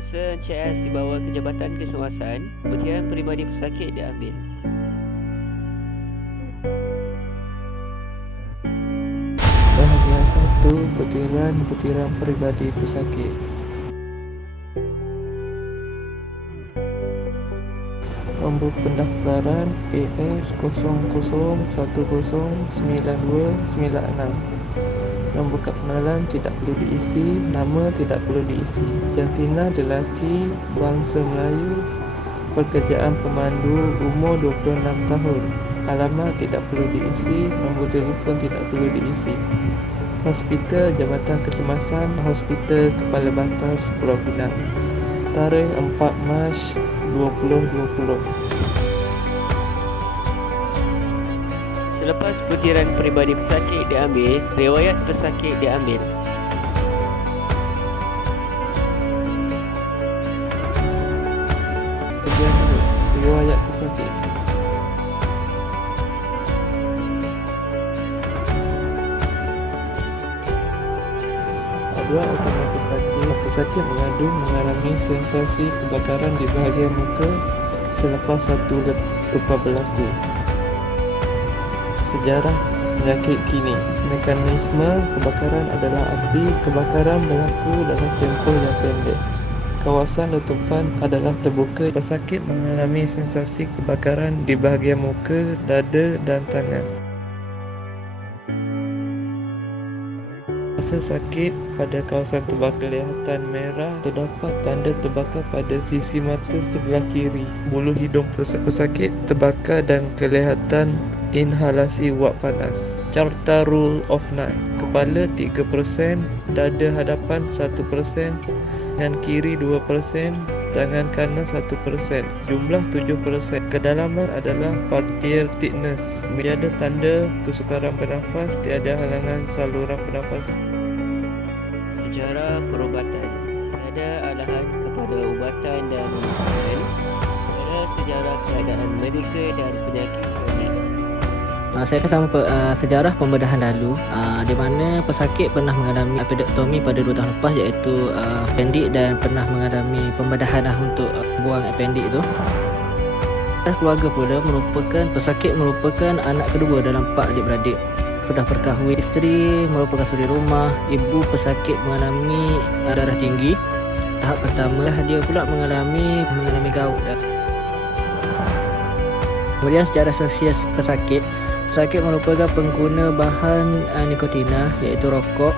Masa CS di bawah Kejabatan Kesewasan, butiran peribadi pesakit diambil. Bahagian 1. Butiran peribadi pesakit. Nombor pendaftaran AS00109296. Nombor kad pengenalan tidak perlu diisi, nama tidak perlu diisi. Jantina lelaki, bangsa Melayu, pekerjaan pemandu, umur 26 tahun. Alamat tidak perlu diisi, nombor telefon tidak perlu diisi. Hospital Jabatan Kecemasan, Hospital Kepala Batas Pulau Pinang. Tarikh 4 Mac 2020. Selepas butiran peribadi pesakit diambil, riwayat pesakit diambil. Bahagian 2. Riwayat pesakit. Aduan utama pesakit. Pesakit mengadu mengalami sensasi kebakaran di bahagian muka selepas satu letupan berlaku. Sejarah penyakit kini. Mekanisme kebakaran adalah api. Kebakaran berlaku dalam tempoh yang pendek. Kawasan letupan adalah terbuka. Pesakit mengalami sensasi kebakaran di bahagian muka, dada dan tangan. Rasa sakit pada kawasan terbakar kelihatan merah. Terdapat tanda terbakar pada sisi mata sebelah kiri. Bulu hidung pesakit terbakar dan kelihatan inhalasi wap panas. Carta Rule of 9. Kepala 3%, dada hadapan 1%, tangan kiri 2%, tangan kanan 1%. Jumlah 7%. Kedalaman adalah partial thickness. Tiada tanda kesukaran bernafas, tiada halangan saluran bernafas. Sejarah perubatan. Tiada arahan kepada ubatan dan ubat. Tiada sejarah keadaan medikal dan penyakit kronik. Saya akan sama sejarah pembedahan lalu di mana pesakit pernah mengalami appendektomi pada 2 tahun lepas, iaitu appendix, dan pernah mengalami pembedahan untuk buang appendix itu. Keluarga pula pesakit merupakan anak kedua dalam 4 adik-beradik. Sudah berkahwin, isteri merupakan suri rumah, ibu pesakit mengalami darah tinggi. Tahap pertama dia pula mengalami gout. Kemudian sejarah sosial pesakit. Pesakit merupakan pengguna bahan nikotina, iaitu rokok,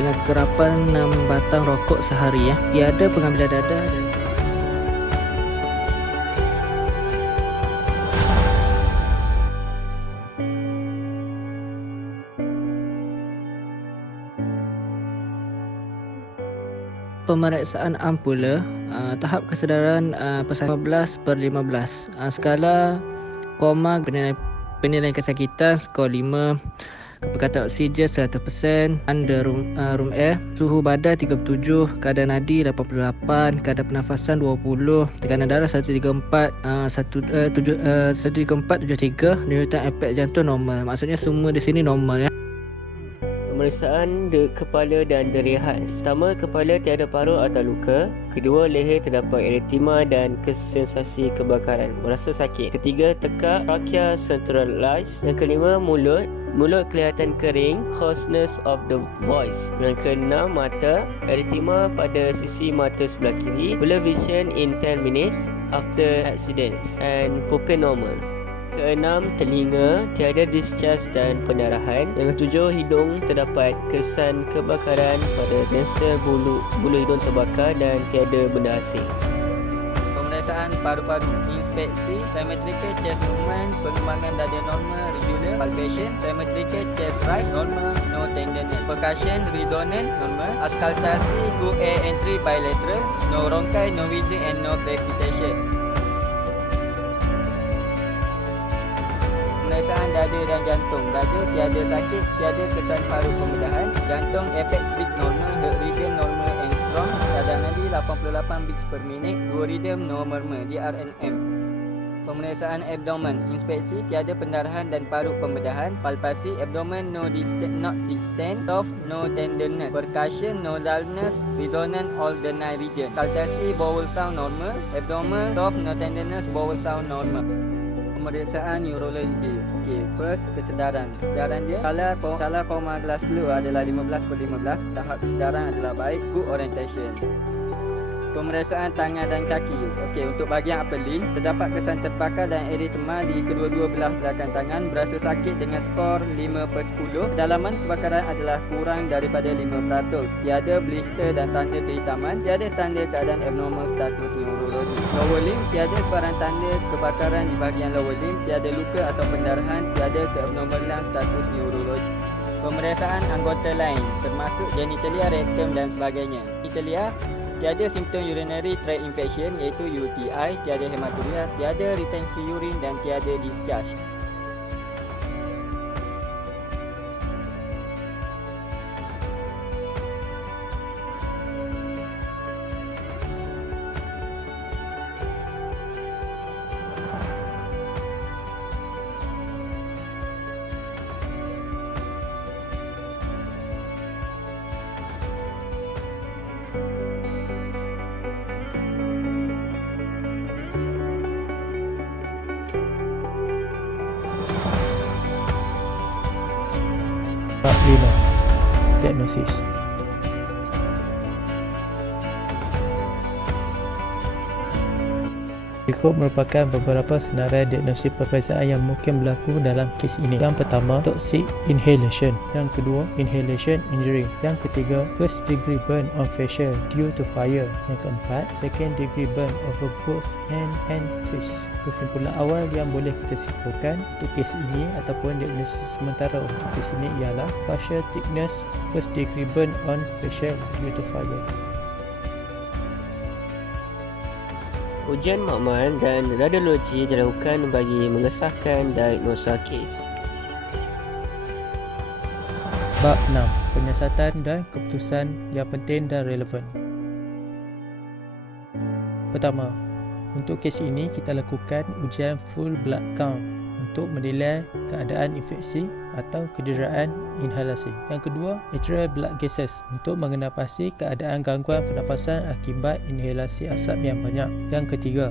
dengan kekerapan 6 batang rokok sehari. Tiada pengambilan darah dan pemeriksaan ampula. Tahap kesedaran pesakit 15/15. Skala koma penilaian kesakitan skor 5. Perkataan oksigen 100%, under room air, suhu badan 37, kadar nadi 88, kadar pernafasan 20, tekanan darah 134, 134/73, denyutan efek jantung normal. Maksudnya semua di sini normal. Pemeriksaan kepala dan deri khas. Pertama, kepala tiada paruh atau luka. Kedua, leher terdapat erythema dan sensasi kebakaran, merasa sakit. Ketiga, tekak, trachea centralized. Yang kelima, mulut kelihatan kering, hoarseness of the voice. Yang keenam, mata, erythema pada sisi mata sebelah kiri, blur vision in 10 minutes after accidents, and pupil normal. Keenam, telinga, tiada discharge dan pendarahan. Yang ketujuh, hidung, terdapat kesan kebakaran pada dancer bulu hidung terbakar dan tiada benda asing. Pemeriksaan paru-paru, inspeksi, symmetrical chest movement, pengembangan dada normal, regular, palpation, symmetrical chest rise, normal, no tenderness, percussion, resonance, normal, auscultasi, good air entry bilateral, no ronchi, no wheezing and no crepitation. Pemeriksaan dada dan jantung. Dada tiada sakit, tiada kesan paru pembedahan. Jantung apex beat normal, heart rhythm normal and strong. Kadar nadi 88 beats per minute, 2 rhythm no murmur, DRNM. Pemeriksaan abdomen, inspeksi tiada pendarahan dan parut pembedahan. Palpasi abdomen not distant, soft, no tenderness. Percussion, no dullness, resonant all the 9 region. Kaltasi, bowel sound normal. Abdomen, soft, no tenderness, bowel sound normal. Pemeriksaan neurologi. Okey, first kesedaran. Kesedaran dia skala koma Glasgow adalah 15/15. Tahap kesedaran adalah baik, good orientation. Pemeriksaan tangan dan kaki. Okey, untuk bahagian upper limb, terdapat kesan terbakar dan eritema di kedua-dua belah belakang tangan. Berasa sakit dengan skor 5/10. Dalaman kebakaran adalah kurang daripada 5%. Tiada blister dan tanda kehitaman. Tiada tanda keadaan abnormal status neurologi. Lower limb, tiada sebarang tanda kebakaran di bahagian lower limb. Tiada luka atau pendarahan. Tiada keabnormalan status neurologi. Pemeriksaan anggota lain termasuk genitalia, rektum dan sebagainya. Genitalia, tiada simptom urinary tract infection iaitu UTI, tiada hematuria, tiada retensi urin dan tiada discharge. Bab 5. Diagnosis. Berikut merupakan beberapa senarai diagnosis peperiksaan yang mungkin berlaku dalam kes ini. Yang pertama, toxic inhalation. Yang kedua, inhalation injury. Yang ketiga, first degree burn on facial due to fire. Yang keempat, second degree burn over both hand and face. Kesimpulan awal yang boleh kita simpulkan untuk kes ini ataupun diagnosis sementara untuk kes ini ialah partial thickness first degree burn on facial due to fire. Ujian makmal dan radiologi dilakukan bagi mengesahkan diagnosa kes. Bab 6. Penyiasatan dan keputusan yang penting dan relevan. Pertama, untuk kes ini kita lakukan ujian full blood count untuk menilai keadaan infeksi atau kederaan inhalasi. Yang kedua, arterial blood gases untuk mengenal pasti keadaan gangguan pernafasan akibat inhalasi asap yang banyak. Yang ketiga,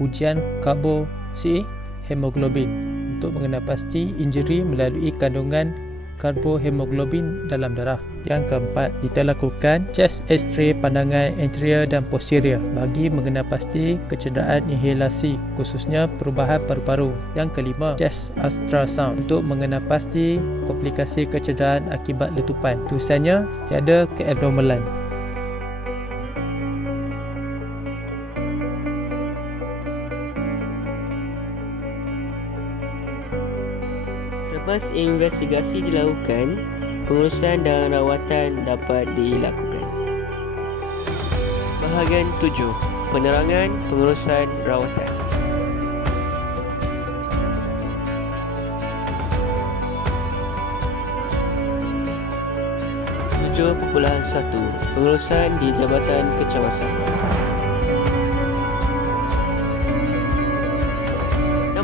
ujian karboksi hemoglobin untuk mengenal pasti injuri melalui kandungan karbohemoglobin dalam darah. Yang keempat, kita lakukan chest X-ray pandangan anterior dan posterior bagi mengenal pasti kecederaan inhalasi khususnya perubahan paru-paru. Yang kelima, chest ultrasound untuk mengenal pasti komplikasi kecederaan akibat letupan. Tulisannya tiada keabnormalan. Selepas investigasi dilakukan, pengurusan dan rawatan dapat dilakukan. Bahagian 7. Penerangan pengurusan rawatan. Pengurusan di Jabatan Kecemasan.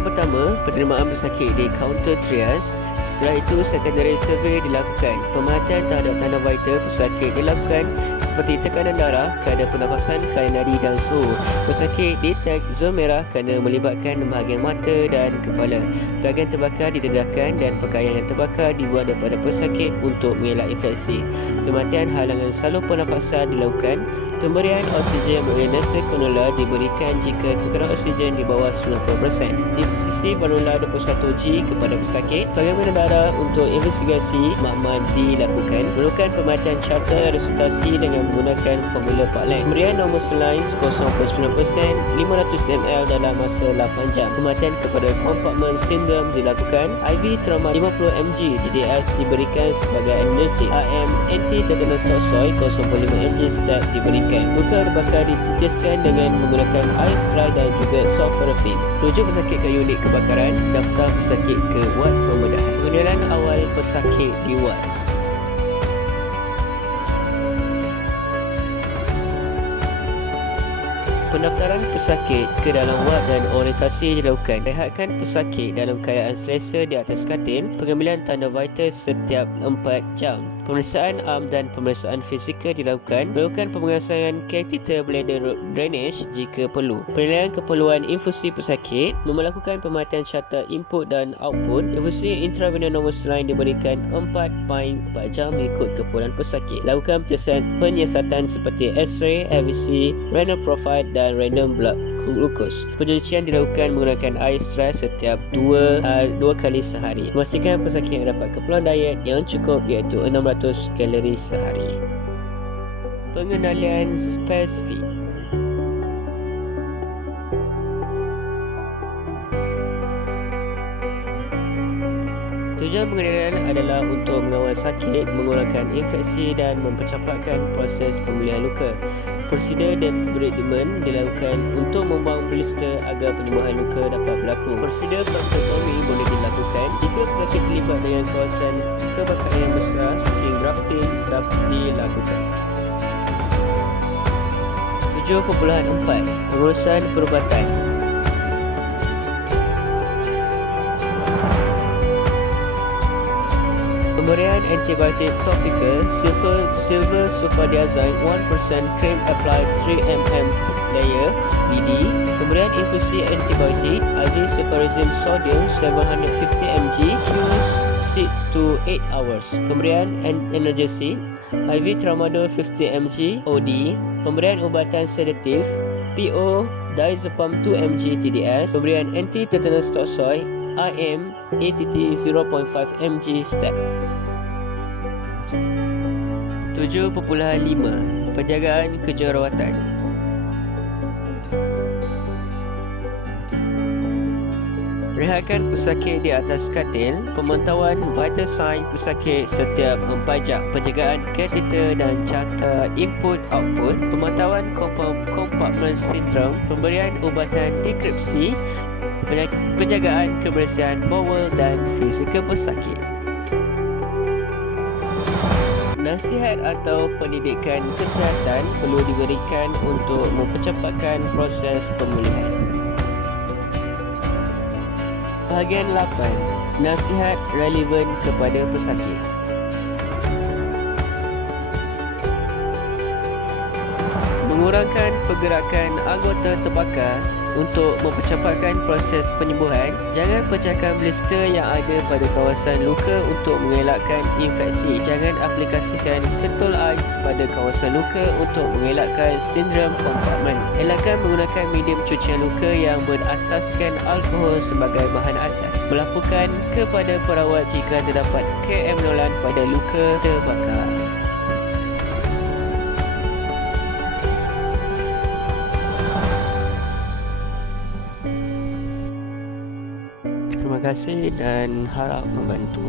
Pertama, penerimaan pesakit di kaunter triage. Setelah itu, secondary survey dilakukan. Pemerhatian terhadap tanda vital pesakit dilakukan seperti tekanan darah, kadar pernafasan, kadar nadi dan suhu. Pesakit detect zon merah kerana melibatkan bahagian mata dan kepala. Bahagian terbakar didedahkan dan pakaian yang terbakar dibuat daripada pesakit untuk mengelak infeksi. Pemerhatian halangan salur pernafasan dilakukan. Pemberian oksigen melalui nasal kanula diberikan jika kekurangan oksigen di bawah 90%. Sisi Banula 21G kepada pesakit. Bagaimana darah untuk investigasi makmal dilakukan. Memerlukan pemerhatian charter resusitasi dengan menggunakan formula Parkland. Pemberian normal saline 0.9% 500 ml dalam masa 8 jam. Pemerhatian kepada compartment syndrome dilakukan. IV trauma 50 mg GDS diberikan sebagai analgesia. AM anti-tetanus toxoid 0.5 mg step diberikan. Luka terbakar dititiskan dengan menggunakan ice dry dan juga soft paraffin. Rujuk pesakit ke unit kebakaran. Daftar pesakit ke wad pembedahan. Pengenalan awal pesakit di wad. Pendaftaran pesakit ke dalam wad dan orientasi dilakukan. Rehatkan pesakit dalam keadaan selesa di atas katil. Pengambilan tanda vital setiap 4 jam. Pemeriksaan am dan pemeriksaan fizikal dilakukan. Melakukan pemasangan catheter bladder drainage jika perlu. Penilaian keperluan infusi pesakit. Melakukan pematian syarter input dan output. Infusi intravenous lain diberikan 4 pint 4 jam mengikut keperluan pesakit. Lakukan penyiasatan seperti X-ray, FVC, renal profile dan random blood glucose. Pencucian dilakukan menggunakan air stres setiap 2 kali sehari. Memastikan pesakit mendapat keperluan diet yang cukup iaitu 600 kalori sehari. Pengenalan spesifik. Tujuan pengenalan adalah untuk mengawal sakit, mengurangkan infeksi dan mempercepatkan proses pemulihan luka. Prosedur debridement dilakukan untuk membuang blister agar penyembuhan luka dapat berlaku. Prosedur prostotomi boleh dilakukan jika pesakit terlibat dengan kawasan kebakaran yang besar. Skin grafting dapat dilakukan. 7.4 Pengurusan perubatan. Pemberian antibiotik topikal silver sulfadiazine 1% cream applied 3 mm layer BD. Pemberian infusi antibiotik IV ceftriaxone sodium 750 mg Q 6 to 8 hours. Pemberian analgesic IV tramadol 50 mg OD. Pemberian ubatan sedatif PO diazepam 2 mg TDS. Pemberian anti tetanus toxoid IM ATT 0.5 mg step. 7.5 Penjagaan kejerawatan. Rehatkan pesakit di atas katil. Pemantauan vital sign pesakit setiap 4 jam. Penjagaan kateter dan carta input-output. Pemantauan compartment syndrome. Pemberian ubatan dekripsi. Penjagaan kebersihan bowel dan fizikal pesakit. Nasihat atau pendidikan kesihatan perlu diberikan untuk mempercepatkan proses pemulihan. Bahagian 8. Nasihat relevan kepada pesakit. Mengurangkan pergerakan anggota terbakar untuk mempercepatkan proses penyembuhan. Jangan pecahkan blister yang ada pada kawasan luka untuk mengelakkan infeksi. Jangan aplikasikan ketol ais pada kawasan luka untuk mengelakkan sindrom kompartmen. Elakkan menggunakan medium cucian luka yang berasaskan alkohol sebagai bahan asas. Melaporkan kepada perawat jika terdapat keabnormalan pada luka terbakar. Terima kasih dan harap membantu.